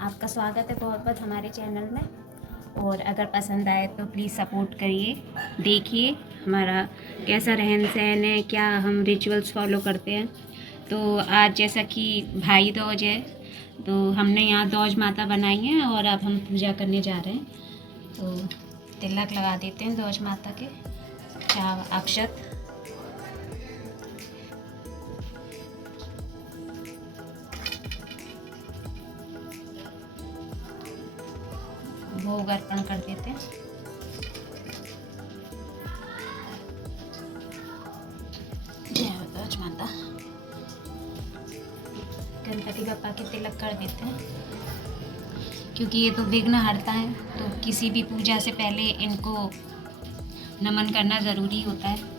आपका स्वागत है बहुत बहुत हमारे चैनल में। और अगर पसंद आए तो प्लीज़ सपोर्ट करिए, देखिए हमारा कैसा रहन सहन है, क्या हम रिचुअल्स फॉलो करते हैं। तो आज जैसा कि भाई दूज है तो हमने यहाँ दूज माता बनाई है और अब हम पूजा करने जा रहे हैं। तो तिलक लगा देते हैं दूज माता के, चाव अक्षत। भोग अर्पण कर देते हैं। जय हो दूज माता। गणपति बप्पा के तिलक कर देते हैं क्योंकि ये तो विघ्न हरता है, तो किसी भी पूजा से पहले इनको नमन करना ज़रूरी होता है।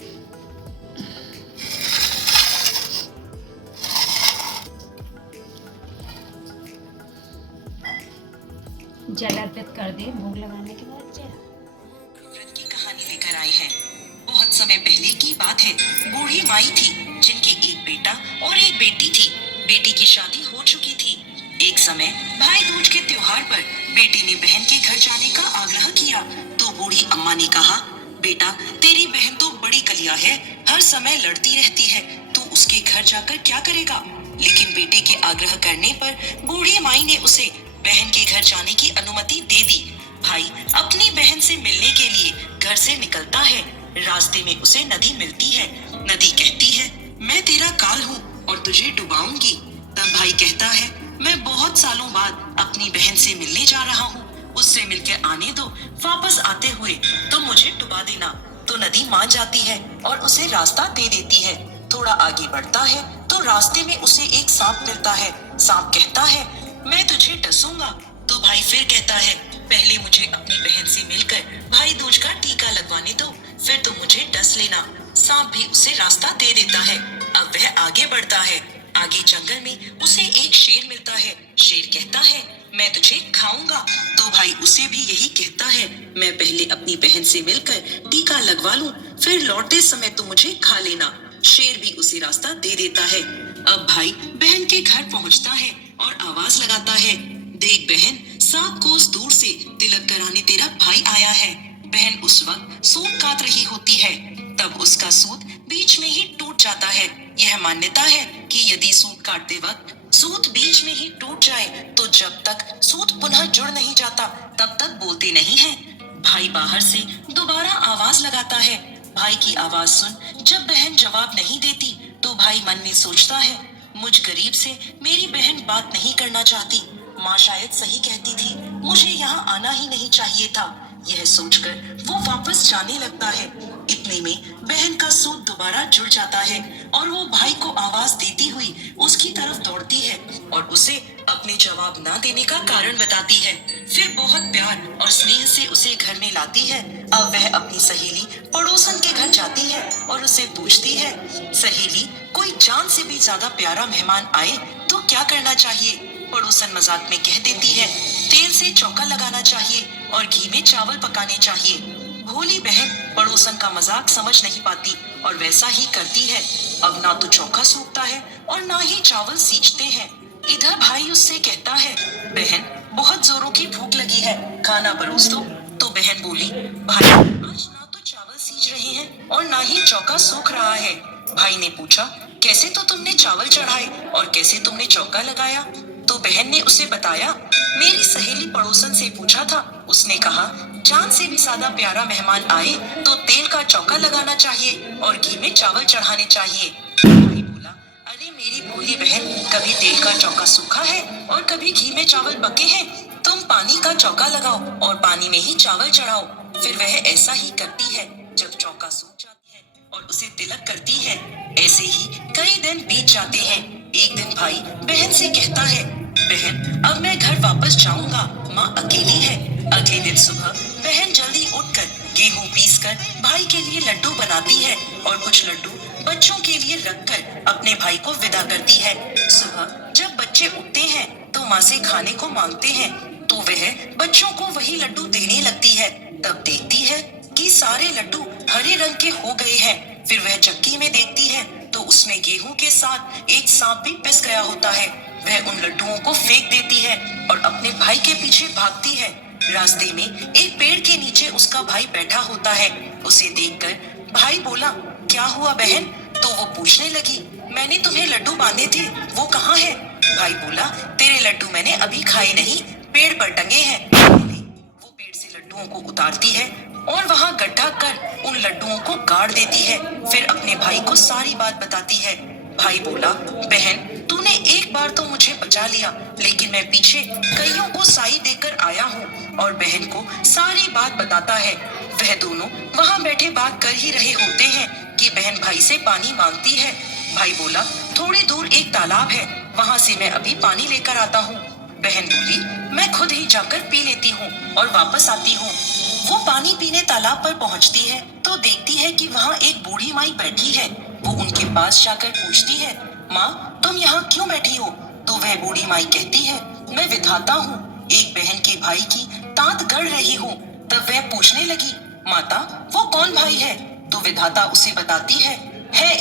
जल अर्पित कर दे भोग लगाने के बाद। जय व्रत की कहानी लेकर आए हैं। बहुत समय पहले की बात है। बूढ़ी माई थी जिनके एक बेटा और एक बेटी थी। बेटी की शादी हो चुकी थी। एक समय भाई दूज के त्योहार पर बेटी ने बहन के घर जाने का आग्रह किया तो बूढ़ी अम्मा ने कहा, बेटा तेरी बहन तो बड़ी कलिया है, हर समय लड़ती रहती है, तू उसके घर जाकर क्या करेगा। लेकिन बेटे के आग्रह करने पर बूढ़ी माई ने उसे बहन के घर जाने की अनुमति दे दी। भाई अपनी बहन से मिलने के लिए घर से निकलता है। रास्ते में उसे नदी मिलती है। नदी कहती है, मैं तेरा काल हूँ और तुझे डुबाऊंगी। तब भाई कहता है, मैं बहुत सालों बाद अपनी बहन से मिलने जा रहा हूँ, उससे मिलकर आने दो, वापस आते हुए तो मुझे डुबा देना। तो नदी मान जाती है और उसे रास्ता दे देती है। थोड़ा आगे बढ़ता है तो रास्ते में उसे एक सांप मिलता है। सांप कहता है, मैं तुझे डसूंगा। तो भाई फिर कहता है, पहले मुझे अपनी बहन से मिलकर भाई दूज का टीका लगवाने दो, फिर तुम मुझे डस लेना। सांप भी उसे रास्ता दे देता है। अब वह आगे बढ़ता है। आगे जंगल में उसे एक शेर मिलता है। शेर कहता है, मैं तुझे खाऊंगा। तो भाई उसे भी यही कहता है, मैं पहले अपनी बहन से मिलकर टीका लगवा लूं, फिर लौटते समय तुम मुझे खा लेना। शेर भी उसे रास्ता दे देता है। अब भाई बहन के घर पहुंचता है और आवाज लगाता है, देख बहन, 7 कोस दूर से तिलक कराने तेरा भाई आया है। बहन उस वक्त सूत काट रही होती है। तब उसका सूत बीच में ही टूट जाता है। यह मान्यता है कि यदि सूत काटते वक्त सूत बीच में ही टूट जाए तो जब तक सूत पुनः जुड़ नहीं जाता तब तक बोलते नहीं है। भाई बाहर से दोबारा आवाज लगाता है। भाई की आवाज सुन जब बहन जवाब नहीं देती तो भाई मन में सोचता है, मुझ गरीब से मेरी बहन बात नहीं करना चाहती। माँ शायद सही कहती थी, मुझे यहाँ आना ही नहीं चाहिए था। यह सोचकर वो वापस जाने लगता है। इतने में बहन का सूत दोबारा जुड़ जाता है और वो भाई को आवाज देती हुई उसकी तरफ दौड़ती है और उसे अपने जवाब ना देने का कारण बताती है। फिर बहुत प्यार और स्नेह से उसे घर में लाती है। अब वह अपनी सहेली पड़ोसन के घर जाती है और उसे पूछती है, सहेली, कोई जान से भी ज्यादा प्यारा मेहमान आए तो क्या करना चाहिए। पड़ोसन मजाक में कह देती है, तेल से चौका लगाना चाहिए और घी में चावल पकाने चाहिए। भोली बहन पड़ोसन का मजाक समझ नहीं पाती और वैसा ही करती है। अब ना तो चौका सूखता है और ना ही चावल सींचते हैं। इधर भाई उससे कहता है, बहन बहुत जोरों की भूख लगी है, खाना परोस दो। तो बहन बोली, भाई आज ना तो चावल सींच रहे हैं और ना ही चौका सूख रहा है। भाई ने पूछा, कैसे तो तुमने चावल चढ़ाए और कैसे तुमने चौका लगाया। तो बहन ने उसे बताया, मेरी सहेली पड़ोसन से पूछा था, उसने कहा जान से भी ज्यादा प्यारा मेहमान आए तो तेल का चौका लगाना चाहिए और घी में चावल चढ़ाने चाहिए। भाई बोला, अरे मेरी भोली बहन, कभी तेल का चौका सूखा है और कभी घी में चावल पके हैं। तुम पानी का चौका लगाओ और पानी में ही चावल चढ़ाओ। फिर वह ऐसा ही करती है। जब चौका सूख जाती है और उसे तिलक करती है। ऐसे ही कई दिन बीत जाते हैं। एक दिन भाई बहन से कहता है, बहन अब मैं घर वापस जाऊंगा, माँ अकेली है। अगले दिन सुबह बहन जल्दी उठकर गेहूं पीसकर भाई के लिए लड्डू बनाती है और कुछ लड्डू बच्चों के लिए रखकर अपने भाई को विदा करती है। सुबह जब बच्चे उठते हैं तो माँ से खाने को मांगते हैं तो वह बच्चों को वही लड्डू देने लगती है। तब देखती है कि सारे लड्डू हरे रंग के हो गए हैं। फिर वह चक्की में देखती है तो उसमें गेहूं के साथ एक सांप भी पिस गया होता है। वह उन लड्डुओं को फेंक देती है और अपने भाई के पीछे भागती है। रास्ते में एक पेड़ के नीचे उसका भाई बैठा होता है। उसे देखकर भाई बोला, क्या हुआ बहन? तो वो पूछने लगी, मैंने तुम्हें लड्डू बांधे थे, वो कहाँ है? भाई बोला, तेरे लड्डू मैंने अभी खाए नहीं, पेड़ पर टंगे हैं। वो पेड़ से लड्डुओं को उतारती है और वहाँ गड्ढा कर उन लड्डुओं को गाड़ देती है। फिर अपने भाई को सारी बात बताती है। भाई बोला, बहन तूने एक बार तो मुझे बचा लिया, लेकिन मैं पीछे कईयों को साई देकर आया हूँ। और बहन को सारी बात बताता है। वह दोनों वहाँ बैठे बात कर ही रहे होते हैं कि बहन भाई से पानी मांगती है। भाई बोला, थोड़ी दूर एक तालाब है, वहाँ से मैं अभी पानी लेकर आता हूँ। बहन बोली, मैं खुद ही जाकर पी लेती हूँ और वापस आती हूँ। वो पानी पीने तालाब पर पहुँचती है तो देखती है कि वहाँ एक बूढ़ी माई बैठी है। वो उनके पास जाकर पूछती है, माँ तुम यहाँ क्यों बैठी हो? तो वह बूढ़ी माई कहती है, मैं विधाता हूँ, एक बहन के भाई की तांत गढ़ रही हूँ। तब वह पूछने लगी, माता वो कौन भाई है? तो विधाता उसे बताती है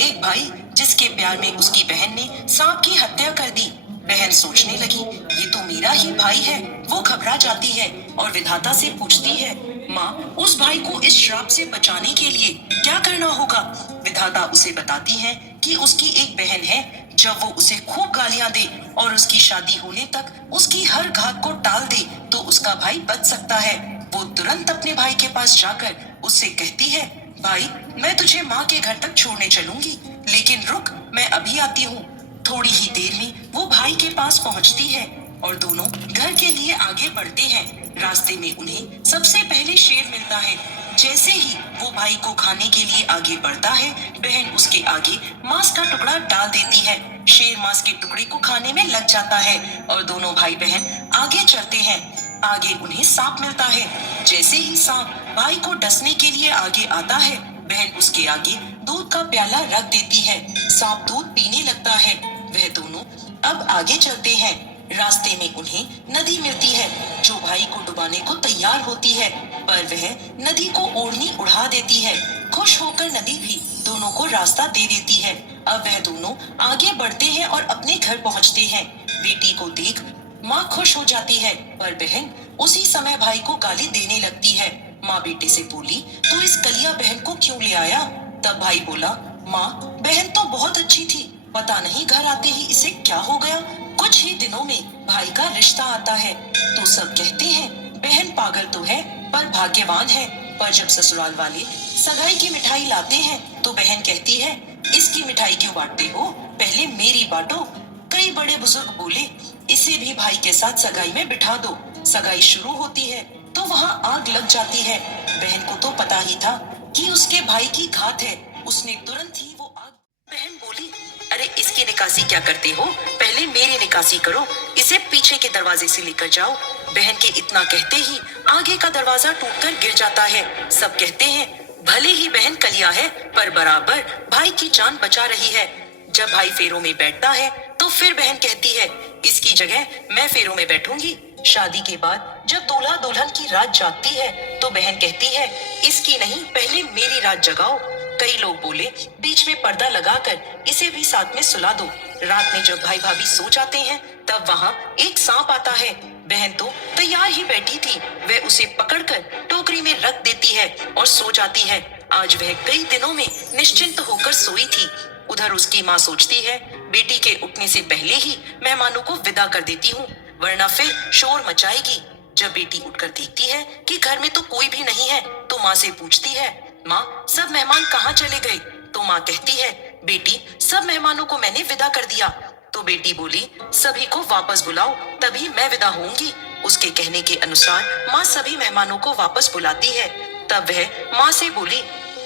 एक भाई जिसके प्यार में उसकी बहन ने सांप की हत्या कर दी। बहन सोचने लगी, ये तो मेरा ही भाई है। वो घबरा जाती है और विधाता से पूछती है, माँ उस भाई को इस श्राप से बचाने के लिए क्या करना होगा? विधाता उसे बताती है कि उसकी एक बहन है, जब वो उसे खूब गालियां दे और उसकी शादी होने तक उसकी हर घात को टाल दे तो उसका भाई बच सकता है। वो तुरंत अपने भाई के पास जाकर उससे कहती है, भाई मैं तुझे माँ के घर तक छोड़ने चलूंगी, लेकिन रुक मैं अभी आती हूँ। थोड़ी ही देर में वो भाई के पास पहुँचती है और दोनों घर के लिए आगे बढ़ते हैं। रास्ते में उन्हें सबसे पहले शेर मिलता है। जैसे ही वो भाई को खाने के लिए आगे बढ़ता है, बहन उसके आगे मांस का टुकड़ा डाल देती है। शेर मांस के टुकड़े को खाने में लग जाता है और दोनों भाई बहन आगे चलते हैं। आगे उन्हें सांप मिलता है। जैसे ही सांप भाई को डसने के लिए आगे आता है, बहन उसके आगे दूध का प्याला रख देती है। सांप दूध पीने लगता है। वह दोनों अब आगे चलते हैं। रास्ते में उन्हें नदी मिलती है जो भाई को डुबाने को तैयार होती है, पर वह नदी को ओढ़नी उड़ा देती है। खुश होकर नदी भी दोनों को रास्ता दे देती है। अब वह दोनों आगे बढ़ते हैं और अपने घर पहुंचते हैं। बेटी को देख माँ खुश हो जाती है, पर बहन उसी समय भाई को गाली देने लगती है। माँ बेटे से बोली, तू इस कलिया बहन को क्यों ले आया? तब भाई बोला, माँ बहन तो बहुत अच्छी थी, पता नहीं घर आते ही इसे क्या हो गया। कुछ ही दिनों में भाई का रिश्ता आता है तो सब कहते हैं बहन पागल तो है पर भाग्यवान है। पर जब ससुराल वाले सगाई की मिठाई लाते हैं तो बहन कहती है, इसकी मिठाई क्यों बांटते हो, पहले मेरी बांटो। कई बड़े बुजुर्ग बोले, इसे भी भाई के साथ सगाई में बिठा दो। सगाई शुरू होती है तो वहाँ आग लग जाती है। बहन को तो पता ही था कि उसके भाई की घात है। उसने तुरंत ही वो आग। बहन बोली, अरे इसकी निकासी क्या करते हो, पहले मेरी निकासी करो, इसे पीछे के दरवाजे से लेकर जाओ। बहन के इतना कहते ही आगे का दरवाजा टूटकर गिर जाता है। सब कहते हैं भले ही बहन कलिया है पर बराबर भाई की जान बचा रही है। जब भाई फेरों में बैठता है तो फिर बहन कहती है, इसकी जगह मैं फेरों में बैठूंगी। शादी के बाद जब दूल्हा दुल्हन की रात जागती है तो बहन कहती है, इसकी नहीं पहले मेरी रात जगाओ। कई लोग बोले, बीच में पर्दा लगाकर इसे भी साथ में सुला दो। रात में जब भाई भाभी सो जाते हैं तब वहाँ एक सांप आता है। बहन तो तैयार ही बैठी थी, वह उसे पकड़कर टोकरी में रख देती है और सो जाती है। आज वह कई दिनों में निश्चिंत होकर सोई थी। उधर उसकी माँ सोचती है, बेटी के उठने से पहले ही मेहमानों को विदा कर देती हूँ, वरना फिर शोर मचाएगी। जब बेटी उठकर देखती है कि घर में तो कोई भी नहीं है तो माँ से पूछती है, माँ सब मेहमान कहाँ चले गए? तो माँ कहती है, बेटी सब मेहमानों को मैंने विदा कर दिया। तो बेटी बोली, सभी को वापस बुलाओ तभी मैं विदा होंगी। उसके कहने के अनुसार माँ सभी मेहमानों को वापस बुलाती है। तब वह माँ से बोली,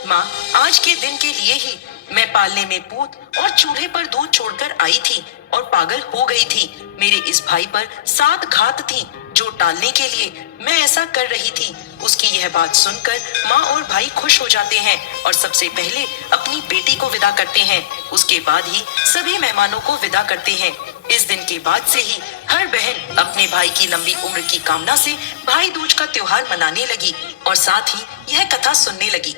माँ आज के दिन के लिए ही मैं पालने में पूत और चूल्हे पर दूध छोड़कर आई थी और पागल हो गई थी। मेरे इस भाई पर 7 घात थी जो टालने के लिए मैं ऐसा कर रही थी। उसकी यह बात सुनकर माँ और भाई खुश हो जाते हैं और सबसे पहले अपनी बेटी को विदा करते हैं। उसके बाद ही सभी मेहमानों को विदा करते हैं। इस दिन के बाद से ही हर बहन अपने भाई की लंबी उम्र की कामना से भाई दूज का त्योहार मनाने लगी और साथ ही यह कथा सुनने लगी।